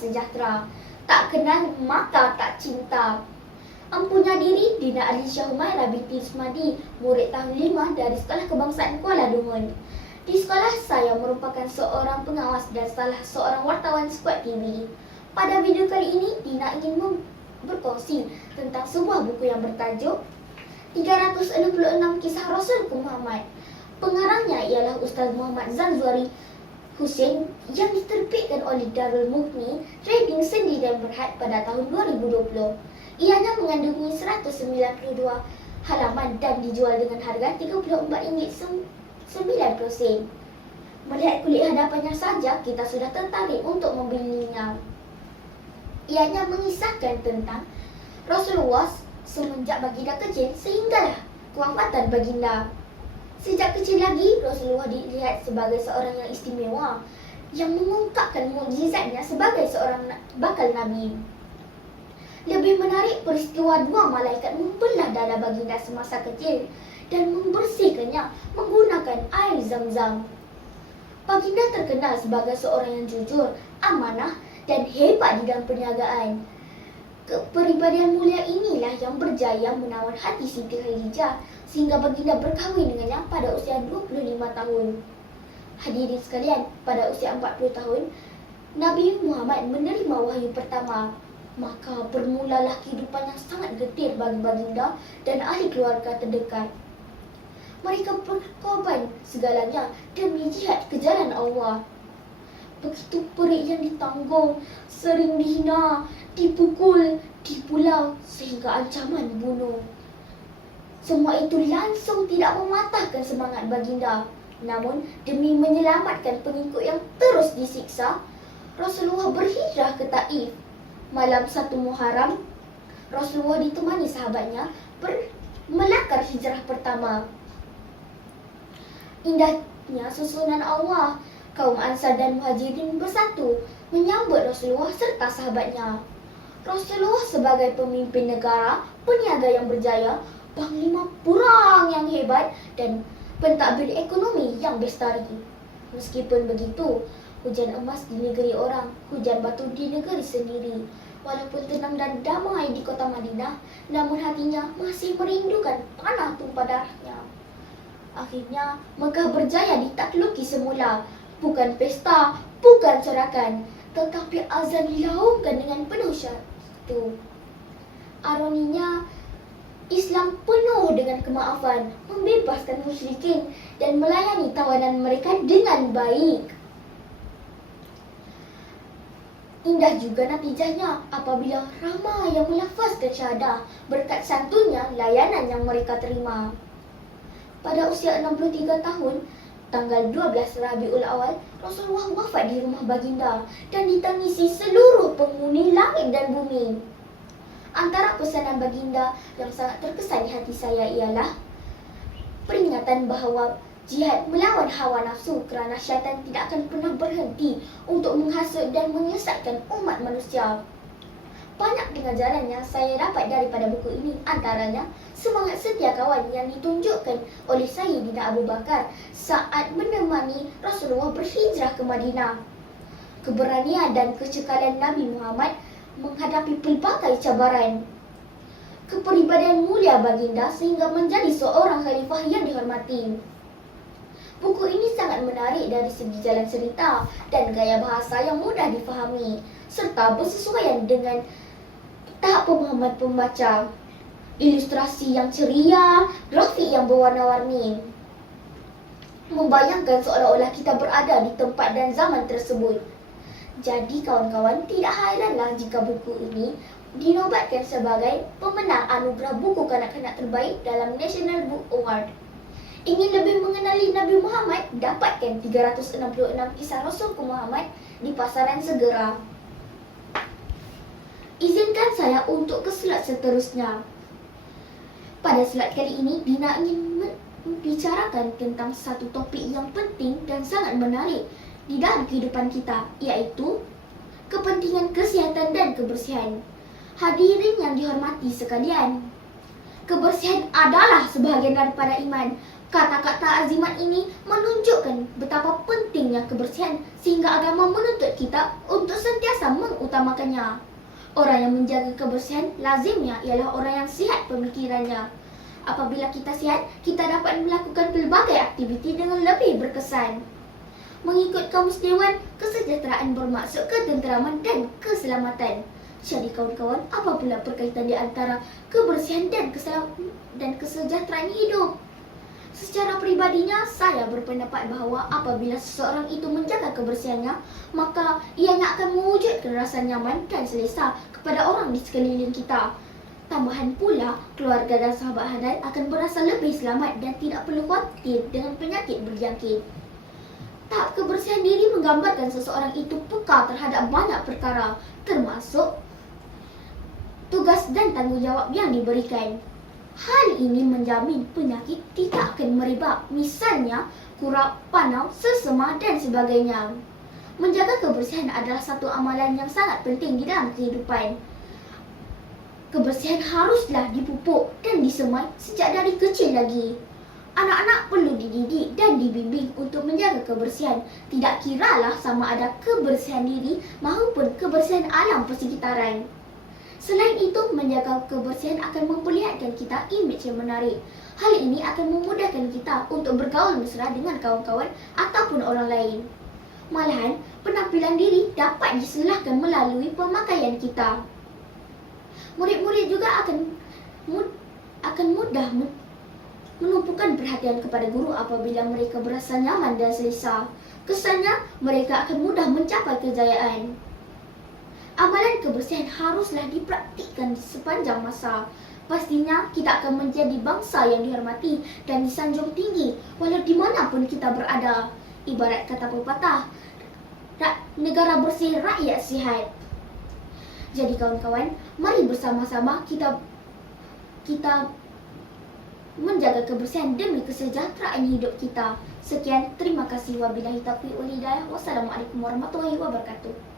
sejahtera. Tak kenal maka tak cinta. Empunya diri Dina Alisha Humaira binti Ismadi, murid tahun 5 dari Sekolah Kebangsaan Kuala Lumpur. Di sekolah saya merupakan seorang pengawas dan salah seorang wartawan Squad TV. Pada video kali ini Dina ingin berkongsi tentang sebuah buku yang bertajuk 366 Kisah Rasulku Muhammad. Pengarangnya ialah Ustaz Muhammad Zanzuri Hussein yang diterbitkan oleh Darul Mughni Trading Sendi dan Berhad pada tahun 2020. Ianya mengandungi 192 halaman dan dijual dengan harga RM34.90. Melihat kulit hadapannya saja, kita sudah tertarik untuk membelinya. Ianya mengisahkan tentang Rasulullah semenjak baginda kecil sehinggalah kewafatan baginda. Sejak kecil lagi, Rasulullah dilihat sebagai seorang yang istimewa yang mengungkapkan mukjizatnya sebagai seorang bakal nabi. Lebih menarik, peristiwa dua malaikat membelah dada baginda semasa kecil dan membersihkannya menggunakan air zam-zam. Baginda terkenal sebagai seorang yang jujur, amanah dan hebat di dalam perniagaan. Kepribadian mulia inilah yang berjaya menawan hati Siti Khadijah sehingga baginda berkahwin dengannya pada usia 25 tahun. Hadirin sekalian, pada usia 40 tahun, Nabi Muhammad menerima wahyu pertama. Maka bermulalah kehidupan yang sangat getir bagi baginda dan ahli keluarga terdekat. Mereka berkorban segalanya demi jihad ke jalan Allah. Begitu perik yang ditanggung, sering dihina, dipukul, dipulau sehingga ancaman bunuh. Semua itu langsung tidak mematahkan semangat baginda. Namun demi menyelamatkan pengikut yang terus disiksa, Rasulullah berhijrah ke Taif. Malam 1 Muharram, Rasulullah ditemani sahabatnya melakar hijrah pertama. Indahnya susunan Allah, kaum Ansar dan Muhajirin bersatu menyambut Rasulullah serta sahabatnya. Rasulullah sebagai pemimpin negara, peniaga yang berjaya, panglima perang yang hebat dan pentadbir ekonomi yang bestari. Meskipun begitu, hujan emas di negeri orang, hujan batu di negeri sendiri. Walaupun tenang dan damai di kota Madinah, namun hatinya masih merindukan tanah tumpah darahnya. Akhirnya, Mekah berjaya ditakluki semula. Bukan pesta, bukan sorakan, tetapi azan dilaungkan dengan penuh syahdu. Ironinya, Islam penuh dengan kemaafan, membebaskan musyrikin dan melayani tawanan mereka dengan baik. Indah juga natijahnya apabila ramai yang melafazkan syahadah berkat santunnya layanan yang mereka terima. Pada usia 63 tahun, tanggal 12 Rabiul Awal, Rasulullah wafat di rumah baginda dan ditangisi seluruh penghuni langit dan bumi. Antara pesanan baginda yang sangat terkesan di hati saya ialah peringatan bahawa jihad melawan hawa nafsu kerana syaitan tidak akan pernah berhenti untuk menghasut dan menyesatkan umat manusia. Banyak pengajaran yang saya dapat daripada buku ini, antaranya semangat setia kawan yang ditunjukkan oleh Sayyidina Abu Bakar saat menemani Rasulullah berhijrah ke Madinah. Keberanian dan kecekalan Nabi Muhammad menghadapi pelbagai cabaran. Kepribadian mulia baginda sehingga menjadi seorang khalifah yang dihormati. Buku ini sangat menarik dari segi jalan cerita dan gaya bahasa yang mudah difahami serta bersesuaian dengan tahap pemahaman pembaca. Ilustrasi yang ceria, grafik yang berwarna-warni membayangkan seolah-olah kita berada di tempat dan zaman tersebut. Jadi kawan-kawan, tidak hairanlah jika buku ini dinobatkan sebagai pemenang anugerah buku kanak-kanak terbaik dalam National Book Award. Ingin lebih mengenali Nabi Muhammad? Dapatkan 366 Kisah Rasulku Muhammad di pasaran segera. Izinkan saya untuk ke slide seterusnya. Pada slide kali ini, Dina ingin membicarakan tentang satu topik yang penting dan sangat menarik di dalam kehidupan kita, iaitu kepentingan kesihatan dan kebersihan. Hadirin yang dihormati sekalian, Kebersihan adalah sebahagian daripada iman. Kata-kata azimat ini menunjukkan betapa pentingnya kebersihan sehingga agama menuntut kita untuk sentiasa mengutamakannya. Orang yang menjaga kebersihan lazimnya ialah orang yang sihat pemikirannya. Apabila kita sihat, kita dapat melakukan pelbagai aktiviti dengan lebih berkesan. Mengikut Kamus Dewan, kesejahteraan bermaksud ketenteraman dan keselamatan. Jadi kawan-kawan, apa pula perkaitan di antara kebersihan dan kesejahteraan hidup? Secara pribadinya, saya berpendapat bahawa apabila seseorang itu menjaga kebersihannya, maka ianya akan mewujudkan rasa nyaman dan selesa kepada orang di sekeliling kita. Tambahan pula, keluarga dan sahabat handal akan berasa lebih selamat dan tidak perlu khawatir dengan penyakit berjangkit. Tahap kebersihan diri menggambarkan seseorang itu peka terhadap banyak perkara, termasuk tugas dan tanggungjawab yang diberikan. Hal ini menjamin penyakit tidak akan merebak, misalnya kurap, panau, sesema dan sebagainya. Menjaga kebersihan adalah satu amalan yang sangat penting di dalam kehidupan. Kebersihan haruslah dipupuk dan disemai sejak dari kecil lagi. Anak-anak perlu dididik dan dibimbing untuk menjaga kebersihan, tidak kiralah sama ada kebersihan diri maupun kebersihan alam persekitaran. Selain itu, menjaga kebersihan akan memperlihatkan kita imej yang menarik. Hal ini akan memudahkan kita untuk bergaul mesra dengan kawan-kawan ataupun orang lain. Malahan, penampilan diri dapat diselahkan melalui pemakaian kita. Murid-murid juga akan mudah menumpukan perhatian kepada guru apabila mereka berasa nyaman dan selesa. Kesannya, mereka akan mudah mencapai kejayaan. Amalan kebersihan haruslah dipraktikkan di sepanjang masa. Pastinya kita akan menjadi bangsa yang dihormati dan disanjung tinggi walau dimanapun kita berada. Ibarat kata pepatah, negara bersih, rakyat sihat. Jadi kawan-kawan, mari bersama-sama kita menjaga kebersihan demi kesejahteraan hidup kita. Sekian, terima kasih. Wabillahi taufiq wal hidayah. Wassalamualaikum warahmatullahi wabarakatuh.